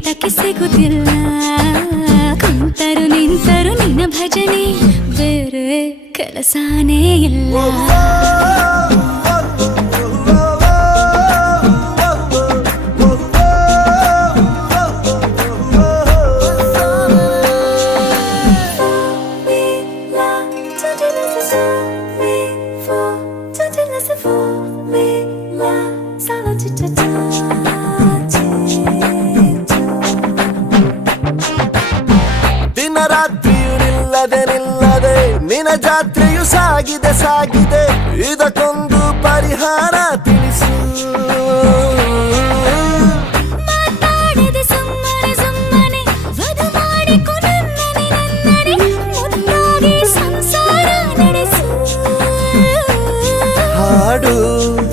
ಹಿಡಿತಕ್ಕೆ ಸಿಗುತ್ತಿಲ್ಲ ಕುಂತರು ನಿಂತರು ನಿನ್ನ ಭಜನೆ ಬೇರೆ ಕೆಲಸನೇ ಇಲ್ಲ ದಿನರಾತ್ರಿಯು ನಿಲ್ಲದೆ ನಿಲ್ಲದೆ ನಿನ್ನ ಜಾತ್ರೆಯು ಸಾಗಿದೆ ಸಾಗಿದೆ ಇದಕ್ಕೊಂದು ಪರಿಹಾರ